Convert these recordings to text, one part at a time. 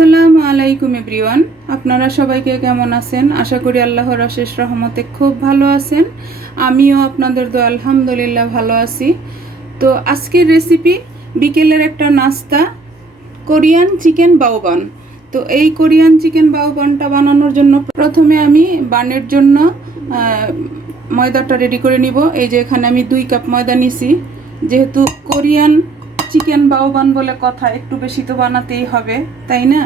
আসসালামু আলাইকুম এভরিওয়ান, আপনারা সবাইকে কেমন আছেন? আশা করি আল্লাহর অশেষ রহমতে খুব ভালো আছেন। আমিও আপনাদের দোয়া আলহামদুলিল্লাহ ভালো আছি। তো আজকের রেসিপি বিকেলের একটা নাস্তা, কোরিয়ান চিকেন বাওবান। তো এই কোরিয়ান চিকেন বাওবানটা বানানোর জন্য প্রথমে আমি বানের জন্য ময়দাটা রেডি করে নিব। এই যে এখানে আমি 2 কাপ ময়দা নিছি। যেহেতু কোরিয়ান চিকেন বাওবান বলে কথা, একটু বেশি তো বানাতেই হবে, তাই না?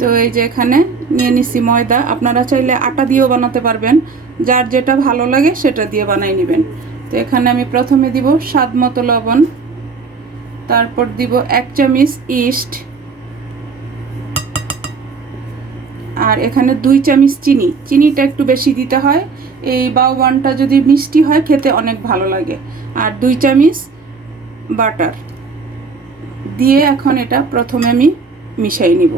তো এই যে এখানে নিয়ে নিছি ময়দা। আপনারা চাইলে আটা দিয়েও বানাতে পারবেন, যার যেটা ভালো লাগে সেটা দিয়ে বানাই নেবেন। তো এখানে আমি প্রথমে দিব স্বাদ মতো লবণ, তারপর দিব 1 চামচ ইস্ট, আর এখানে 2 চামচ চিনি। চিনিটা একটু বেশি দিতে হয়, এই বাওবানটা যদি মিষ্টি হয় খেতে অনেক ভালো লাগে। আর 2 চামচ বাটার দিয়ে এখন এটা প্রথমে আমি মিশাই নিব।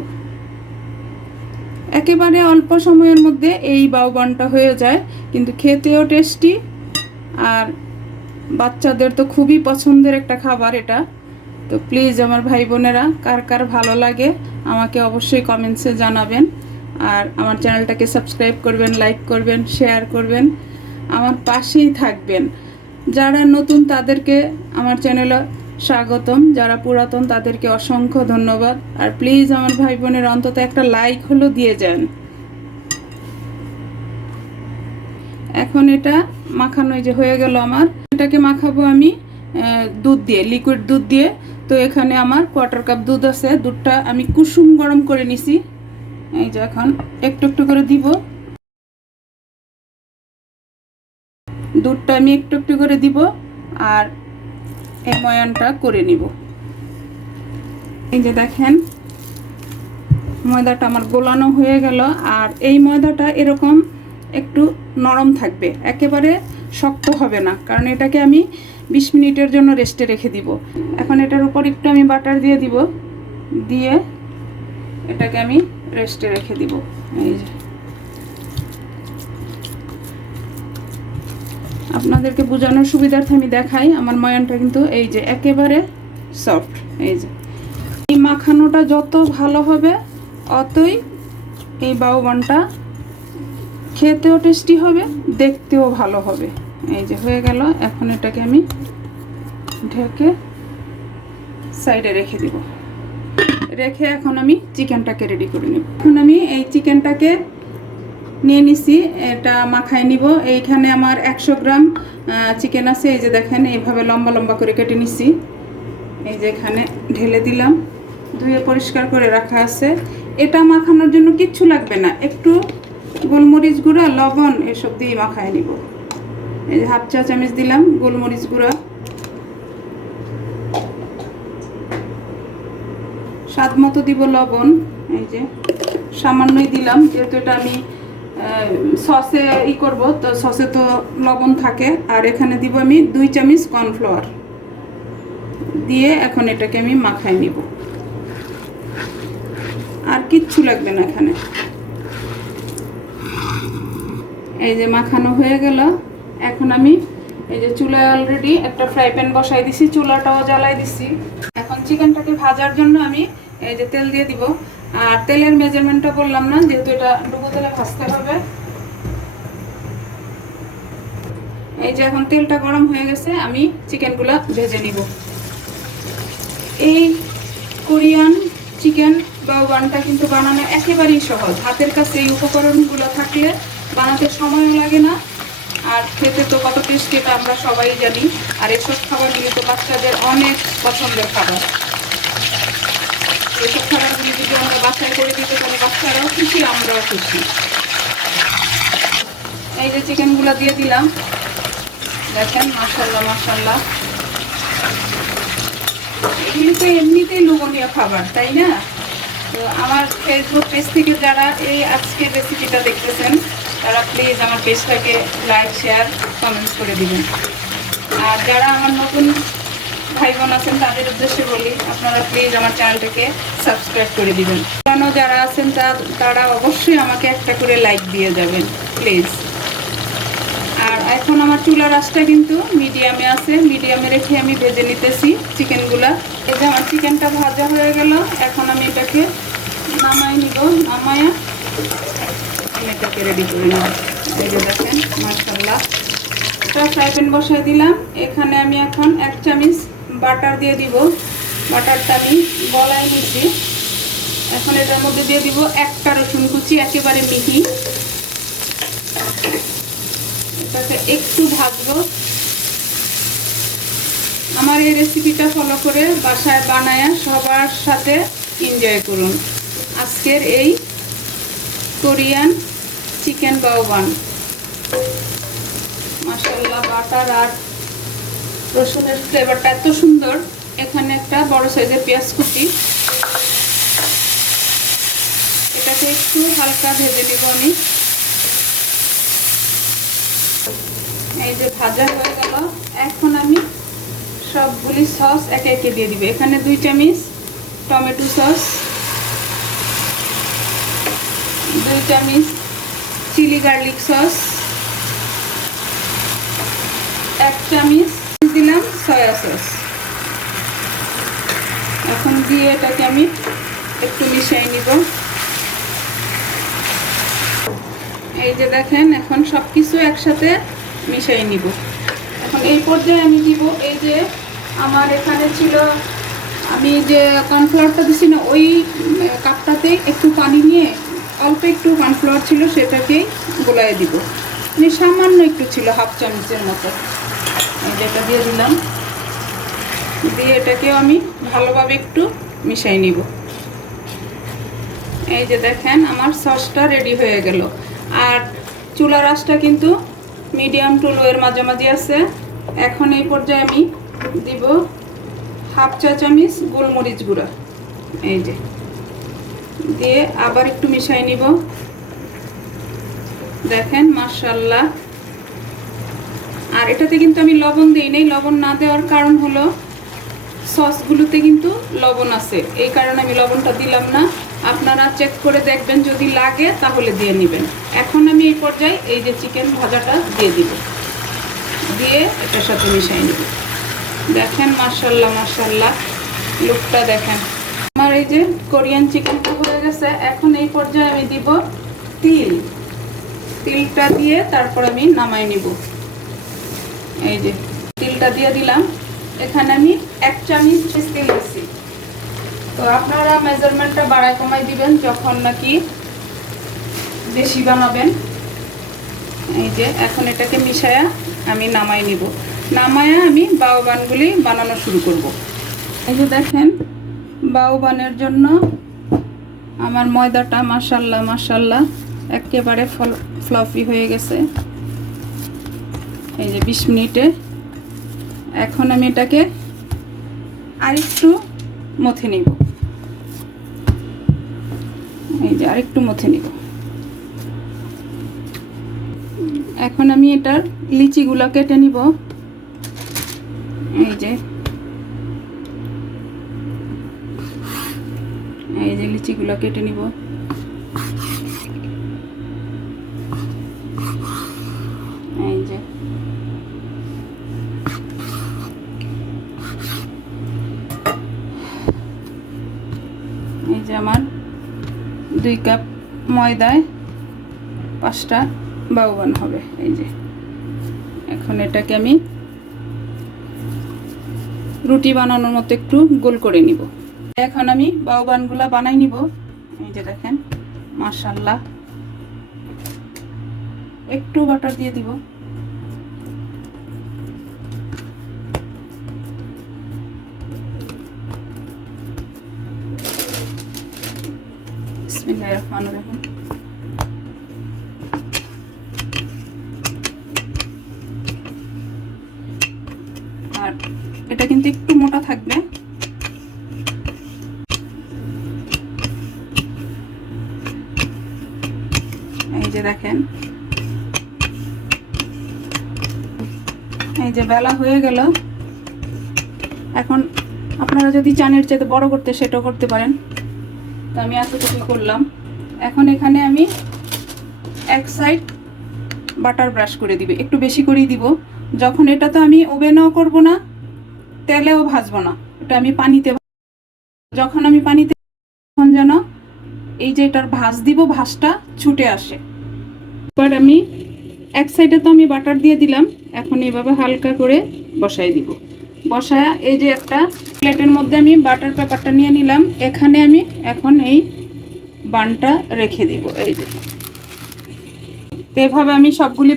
একেবারে অল্প সময়ের মধ্যে এই বাওবানটা হয়ে যায়, কিন্তু খেতেও টেস্টি, আর বাচ্চাদের তো খুবই পছন্দের একটা খাবার এটা। তো প্লিজ আমার ভাই বোনেরা, কার কার ভালো লাগে আমাকে অবশ্যই কমেন্টসে জানাবেন। আর আমার চ্যানেলটাকে সাবস্ক্রাইব করবেন, লাইক করবেন, শেয়ার করবেন, আমার পাশেই থাকবেন। যারা নতুন তাদেরকে আমার চ্যানেলে স্বাগতম, যারা পুরাতন তাদেরকে অসংখ্য ধন্যবাদ। আর প্লিজ আমার ভাই বোনের অন্তত একটা লাইক হলো দিয়ে যান। এখন এটা মাখানো যে হয়ে গেল আমার, এটাকে মাখাবো আমি দুধ দিয়ে, লিকুইড দুধ দিয়ে। তো এখানে আমার 1/4 কাপ দুধ আছে। দুধটা আমি কুসুম গরম করে নিছি। এই যে এখন একটু একটু করে দিব দুধটা, আমি একটু একটু করে দিব আর এই ময়ানটা করে নিব। এই যে দেখেন ময়দাটা আমার গোলানো হয়ে গেল। আর এই ময়দাটা এরকম একটু নরম থাকবে, একেবারে শক্ত হবে না, কারণ এটাকে আমি 20 মিনিটের জন্য রেস্টে রেখে দিব। এখন এটার উপর একটু আমি বাটার দিয়ে দিব, দিয়ে এটাকে আমি রেস্টে রেখে দিব। এই যে আপনাদেরকে বোঝানোর সুবিধার্থে আমি দেখাই, আমার ময়ানটা কিন্তু এই যে একেবারে সফট। এই যে এই মাখানোটা যত ভালো হবে অতই এই বাওবানটা খেতেও টেস্টি হবে, দেখতেও ভালো হবে। এই যে হয়ে গেল। এখন এটাকে আমি ঢেকে সাইডে রেখে দিব। রেখে এখন আমি চিকেনটাকে রেডি করে নিব। এখন আমি এই চিকেনটাকে নিয়ে নিছি, এটা মাখায় নিব। এইখানে আমার 100 গ্রাম চিকেন আছে। এই যে দেখেন এইভাবে লম্বা লম্বা করে কেটে নিছি। এই যে এখানে ঢেলে দিলাম, ধুয়ে পরিষ্কার করে রাখা আছে। এটা মাখানোর জন্য কিচ্ছু লাগবে না, একটু গোলমরিচ গুঁড়া, লবণ এসব দিয়ে মাখায় নিব। এই যে 1/2 চা চামচ দিলাম গোলমরিচ গুঁড়া, স্বাদ মতো দিব লবণ। এই যে সামান্যই দিলাম, যেহেতু এটা আমি সসে করব, তো সসে তো লবণ থাকে। আর এখানে দিব আমি 2 চামচ কর্নফ্লাওয়ার দিয়ে এখন এটাকে আমি মাখায় নিব। আর কিচ্ছু লাগবে না এখানে। এই যে মাখানো হয়ে গেল। এখন আমি এই যে চুলায় অলরেডি একটা ফ্রাই প্যান বসাই দিছি, চুলাটাও জ্বালাই দিছি। এখন চিকেনটাকে ভাজার জন্য আমি এই যে তেল দিয়ে দিব। আর তেলের মেজারমেন্টটা বললাম না, যেহেতু এটা ডুবো তেলে ভাজতে হবে। এই যে এখন তেলটা গরম হয়ে গেছে, আমি চিকেনগুলো ভেজে নিব। এই কোরিয়ান চিকেন বাওবানটা কিন্তু বানানো একেবারেই সহজ। হাতের কাছে এই উপকরণগুলো থাকলে বানাতে সময়ও লাগে না, আর খেতে তো কত টেস্টি এটা আমরা সবাই জানি। আর এসব খাবারগুলি তো বাচ্চাদের অনেক পছন্দের খাবার। এইসব খাবারগুলি যদি আমরা বাসায় করে দিতে পারি, বাচ্চারাও খুশি, আমরাও খুশি। এই যে চিকেনগুলো দিয়ে দিলাম, দেখেন মাশাআল্লাহ মাশাআল্লাহ। এগুলি তো এমনিতেই লোভনীয় খাবার, তাই না? তো আমার ফেসবুক পেজ থেকে যারা এই আজকের রেসিপিটা দেখতেছেন, তারা প্লিজ আমার পেজটাকে লাইক, শেয়ার, কমেন্টস করে দিবেন। আর যারা আমার নতুন ভাই বোন আছেন তাদের উদ্দেশ্যে বলি, আপনারা প্লিজ আমার চ্যানেলটাকে সাবস্ক্রাইব করে দিবেন। কেন যারা আছেন তারা অবশ্যই আমাকে একটা করে লাইক দিয়ে যাবেন প্লিজ। আর এখন আমার চুলার আঁচটা কিন্তু মিডিয়ামে আছে, মিডিয়ামে রেখে আমি ভেজে নিতেছি চিকেনগুলা। এই যে আমার চিকেনটা ভাজা হয়ে গেল, এখন আমি এটাকে নামাই নিব। নামায়া আমি এটাকে রেডি করে নিব। এই যে দেখেন মাশাআল্লাহ, এটা ফ্রাই প্যান বসাই দিলাম। এখানে আমি এখন 1 চামচ বাটার দিয়ে দিব। বাটারটা আমি গলায় নিচ্ছি। এখন এটার মধ্যে দিয়ে দিব 1টা রসুন কুচি, একেবারে মিহি। এটাকে একটু ভাজবো। আমার এই রেসিপিটা ফলো করে বাসায় বানায়া সবার সাথে এনজয় করুন আজকের এই কোরিয়ান চিকেন বাওবান। মাশাআল্লাহ, বাটার আর রসুনের ফ্লেভারটা এত সুন্দর। এখানে একটা বড় সাইজের পেঁয়াজ কুচি, এটাকে একটু হালকা ভেজে নেব আমি। এই যে ভাজা হয়ে গেল। এখন আমি সবগুলি সস একে একে দিয়ে দিব। এখানে 2 চামচ টমেটো সস, 2 চামচ চিলি গার্লিক সস, 1 চামচ দিলাম সয়া সস। এখন দিয়ে এটাকে আমি একটু মিশিয়ে নিব। এই যে দেখেন, এখন সবকিছু একসাথে মিশিয়ে নিব। এখন এই পর্যায়ে আমি দিব, এই যে আমার এখানে ছিল, আমি যে কর্নফ্লাওয়ারটা দিছি না, ওই কাপটাতে একটু পানি নিয়ে অল্প একটু কর্নফ্লাওয়ার ছিল, সেটাকেই গোলায় দিব। মানে সামান্য একটু ছিল, 1/2 চামচের মতো। এই যেটা দিয়ে দিলাম, দিয়ে এটাকেও আমি ভালোভাবে একটু মিশিয়ে নিব। এই যে দেখেন আমার সসটা রেডি হয়ে গেল। আর চুলার আঁচটা কিন্তু মিডিয়াম টু লো এর মাঝামাঝি আছে। এখন এই পর্যায়ে আমি দিব 1/2 চা চামচ গোলমরিচ গুঁড়া। এই যে দিয়ে আবার একটু মিশাই নিব। দেখেন মাশাআল্লাহ। আর এটাতে কিন্তু আমি লবণ দিই নাই। লবণ না দেওয়ার কারণ হলো সসগুলোতে কিন্তু লবণ আছে, এই কারণে আমি লবণটা দিলাম না। আপনারা চেক করে দেখবেন, যদি লাগে তাহলে দিয়ে নেবেন। এখন আমি এই পর্যায়ে এই যে চিকেন ভাজাটা দিয়ে দিব, দিয়ে এটার সাথে মিশাই নেব। দেখেন মাশাআল্লাহ মাশাআল্লাহ, লুকটা দেখেন। আমার এই যে কোরিয়ান চিকেনটা হয়ে গেছে। এখন এই পর্যায়ে আমি দিব তিল। তিলটা দিয়ে তারপর আমি নামাই নিব। এই যে তিলটা দিয়ে দিলাম। এখানে আমি 1 চামচ তিল দিচ্ছি। তো আপনারা মেজারমেন্টটা বাড়ায় কমাই দিবেন যখন নাকি বেশি বানাবেন। এই যে এখন এটাকে মিশায়া আমি নামাই নিব। নামায়া আমি বাওবানগুলি বানানো শুরু করব। এই যে দেখেন, বাওবানের জন্য আমার ময়দাটা মাশাআল্লাহ মাশাআল্লাহ একেবারে ফ্লাফি হয়ে গেছে। এই যে 20 মিনিটে। এখন আমি এটাকে আরেকটু মথে নিব। এই যে আরেকটু মথে নিব। এখন আমি এটার লিচিগুলো কেটে নিব। এই যে লিচিগুলো কেটে নিব। এই যে আমার 2 কাপ ময়দায় 5টা বাওবান হবে। এই যে এখন এটাকে আমি রুটি বানানোর মতো একটু গোল করে নিব। এখন আমি বাওবানগুলা বানাই নিব। এই যে দেখেন মাশাআল্লাহ, একটু বাটার দিয়ে দিব। বিসমিল্লাহির রহমানির রহিম। আর এটা কিন্তু একটু মোটা থাকবে। এই যে দেখেন, এই যে বেলা হয়ে গেল। এখন আপনারা যদি চান এর চাইতে বড় করতে, সেটাও করতে পারেন। তো আমি এতটুকু করলাম। এখন এখানে আমি এক সাইড বাটার ব্রাশ করে দিব, একটু বেশি করেই দিব। যখন এটা তো আমি ওভেনও করব না, তেলেও ভাজবো না, এটা আমি পানিতে। যখন আমি পানিতে, তখন যেন এই যে এটার ভাঁজ দিব, ভাঁজটা ছুটে আসে। এবার আমি এক সাইডে তো আমি বাটার দিয়ে দিলাম, এখন এইভাবে হালকা করে বসাই দিব। বসায় এই যে একটা প্লেটের মধ্যে আমি বাটার পেপারটা নিয়ে নিলাম, এখানে আমি এখন এই বানটা রেখে দিব। এই যে তো এভাবে আমি সবগুলি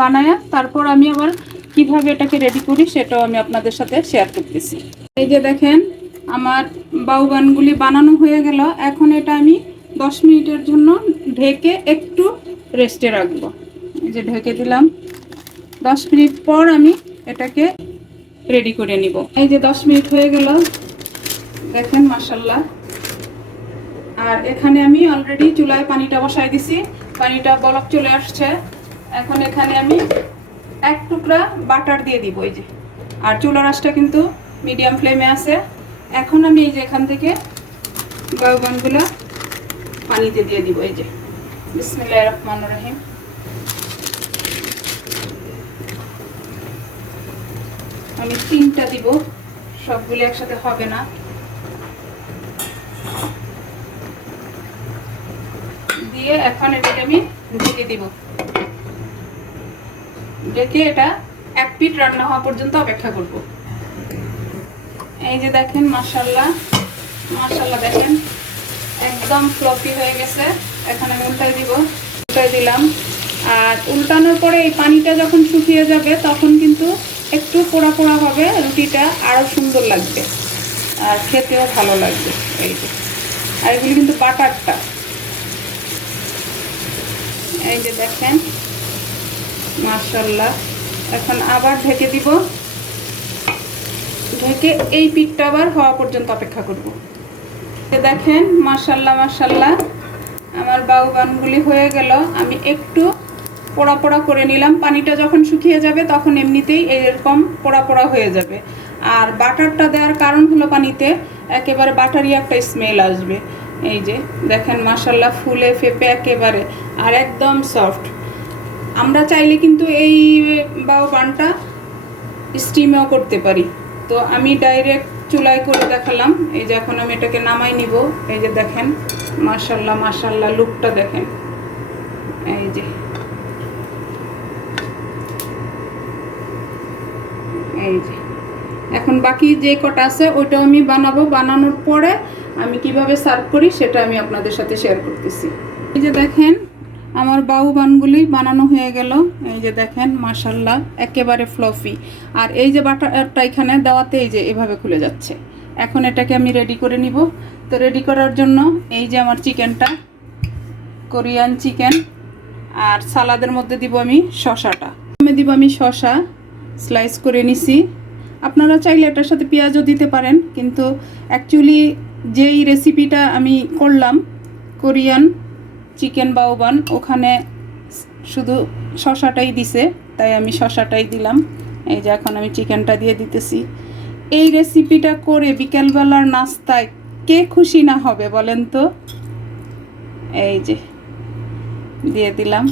বানায়া তারপর আমি আবার কিভাবে এটাকে রেডি করি সেটাও আমি আপনাদের সাথে শেয়ার করতেছি। এই যে দেখেন আমার বাউবানগুলি বানানো হয়ে গেল। এখন এটা আমি 10 মিনিটের জন্য ঢেকে একটু রেস্টে রাখবো। এই যে ঢেকে দিলাম, 10 মিনিট পর আমি এটাকে রেডি করে নিব। এই যে 10 মিনিট হয়ে গেল, দেখেন মাশাআল্লাহ। আর এখানে আমি অলরেডি চুলায় পানিটা বসাই দিছি, পানিটা বলক চলে আসছে। এখন এখানে আমি এক টুকরা বাটার দিয়ে দিব। এই যে, আর চুলার আঁচটা কিন্তু মিডিয়াম ফ্লেমে আছে। এখন আমি এই যে এখান থেকে বাউবানগুলো পানিতে দিয়ে দিব। এই যে বিসমিল্লাহির রহমানির রহিম। আমি 3টা দিব, সবগুলো একসাথে হবে না। দিয়ে এখন এটাকে আমি ঢেকে দিব। ঢেকে এটা এক পিঠ রান্না হওয়া পর্যন্ত অপেক্ষা করব। এই যে দেখেন মাশাআল্লাহ, মাশাআল্লাহ দেখেন একদম ফ্লপি হয়ে গেছে। এখন আমি উল্টাই দিব, উল্টাই দিলাম। আর উল্টানোর পরে এই পানিটা যখন শুকিয়ে যাবে তখন কিন্তু একটু পোড়া পোড়া হবে, রুটিটা আরও সুন্দর লাগবে আর খেতেও ভালো লাগবে। এই যে, আর এগুলি কিন্তু বাটারটা। এই যে দেখেন মাশাআল্লাহ। এখন আবার ঢেকে দিব, ঢেকে এই পিঠটা আবার হওয়া পর্যন্ত অপেক্ষা করব। দেখেন মাশাআল্লাহ মাশাআল্লাহ আমার বাউবানগুলি হয়ে গেল। আমি একটু পোড়া পোড়া করে নিলাম, পানিটা যখন শুকিয়ে যাবে তখন এমনিতেই এরকম পোড়া পোড়া হয়ে যাবে। আর বাটারটা দেওয়ার কারণ হলো পানিতে একেবারে বাটারি একটা স্মেল আসবে। এই যে দেখেন মাশাআল্লাহ ফুলে ফেপে একেবারে আর একদম সফট। আমরা চাইলে কিন্তু এই বাউবানটা স্টিমেও করতে পারি, তো আমি ডাইরেক্ট চুলায় করে দেখালাম। এই যে এখন আমি এটাকে নামাই নিব। এই যে দেখেন মাশাআল্লাহ মাশাআল্লাহ লুকটা দেখেন। এই যে এই যে এখন বাকি যে কটা আছে ওইটাও আমি বানাবো। বানানোর পরে আমি কিভাবে সার্ভ করি সেটা আমি আপনাদের সাথে শেয়ার করতেছি। এই যে দেখেন আমার বাউবানগুলি বানানো হয়ে গেল। এই যে দেখেন মাশাআল্লাহ একেবারে ফ্লফি। আর এই যে বাটারটা এখানে দেওয়াতে এই যে এভাবে খুলে যাচ্ছে। এখন এটাকে আমি রেডি করে নিব। তো রেডি করার জন্য এই যে আমার চিকেনটা, কোরিয়ান চিকেন, আর সালাদের মধ্যে দিব আমি শসাটা। দিব আমি শসা স্লাইস করে নিছি। আপনারা চাইলে এটার সাথে পেঁয়াজও দিতে পারেন, কিন্তু অ্যাকচুয়ালি যেই রেসিপিটা আমি করলাম কোরিয়ান চিকেন বাউবান, ওখানে শুধু শসাটাই দিছে, তাই আমি শসাটাই দিলাম। এই যে এখন আমি চিকেনটা দিয়ে দিতেছি। এই রেসিপিটা করে বিকেলবেলার নাস্তায় কে খুশি না হবে বলেন তো। এই যে দিয়ে দিলাম।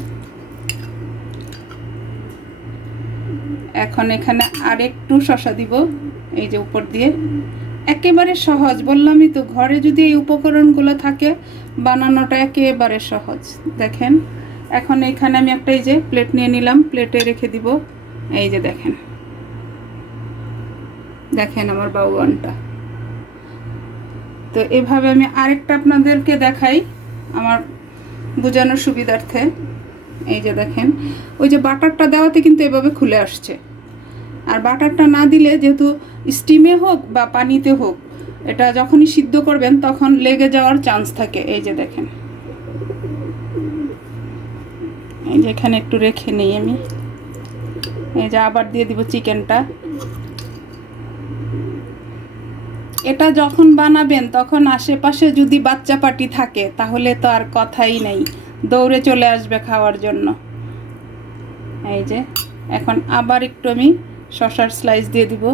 এখন এখানে আরেকটু শসা দিব এই যে উপর দিয়ে। একেবারে সহজ, বললামই তো, ঘরে যদি এই উপকরণগুলো থাকে বানানোটা একেবারে সহজ। দেখেন এখন এখানে আমি একটা এই যে প্লেট নিয়ে নিলাম, প্লেটে রেখে দিব। এই যে দেখেন, দেখেন আমার বাউবানটা। তো এভাবে আমি আরেকটা আপনাদেরকে দেখাই আমার বোঝানোর সুবিধার্থে। এই যে দেখেন ওই যে বাটারটা দেওয়াতে কিন্তু এভাবে খুলে আসছে। আর বাটারটা না দিলে যেহেতু স্টিমে হোক বা পানিতে হোক, এটা যখনই সিদ্ধ করবেন তখন লেগে যাওয়ার চান্স থাকে। এই যে দেখেন, এই যে এখানে একটু রেখে নেই আমি। এই যে আবার দিয়ে দিব চিকেনটা। এটা যখন বানাবেন তখন আশেপাশে যদি বাচ্চা পার্টি থাকে তাহলে তো আর কথাই নেই, দৌড়ে চলে আসবে খাওয়ার জন্য। এই যে এখন আবার একটু আমি শসার স্লাইস দিয়ে দিব।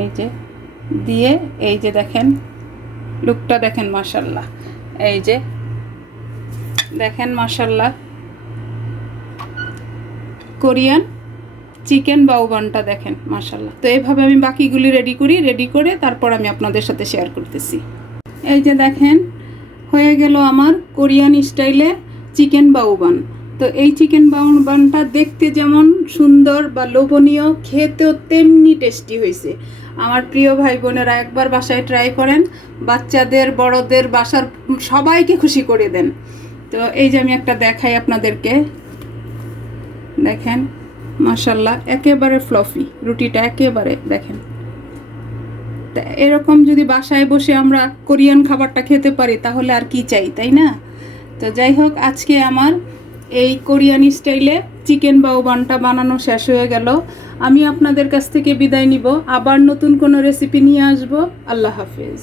এই যে দিয়ে এই যে দেখেন লুকটা দেখেন মাশাআল্লাহ। এই যে দেখেন মাশাআল্লাহ কোরিয়ান চিকেন বাউবানটা দেখেন মাশাআল্লাহ। তো এইভাবে আমি বাকিগুলি রেডি করে তারপর আমি আপনাদের সাথে শেয়ার করতেছি। এই যে দেখেন হয়ে গেল আমার কোরিয়ান স্টাইলে চিকেন বাউবান। তো এই চিকেন বাউবানটা দেখতে যেমন সুন্দর বা লোভনীয়, খেতেও তেমনি টেস্টি হয়েছে। আমার প্রিয় ভাই বোনেরা একবার বাসায় ট্রাই করেন, বাচ্চাদের বড়দের বাসার সবাইকে খুশি করে দেন। তো এই যে আমি একটা দেখাই আপনাদেরকে, দেখেন মাশাল্লাহ একেবারে ফ্লফি, রুটিটা একেবারে দেখেন। তা এরকম যদি বাসায় বসে আমরা কোরিয়ান খাবারটা খেতে পারি তাহলে আর কি চাই, তাই না? তো যাই হোক, আজকে আমার এই কোরিয়ান স্টাইলে চিকেন বাউবানটা বানানো শেষ হয়ে গেল। আমি আপনাদের কাছ থেকে বিদায় নিব, আবার নতুন কোনো রেসিপি নিয়ে আসব। আল্লাহ হাফেজ।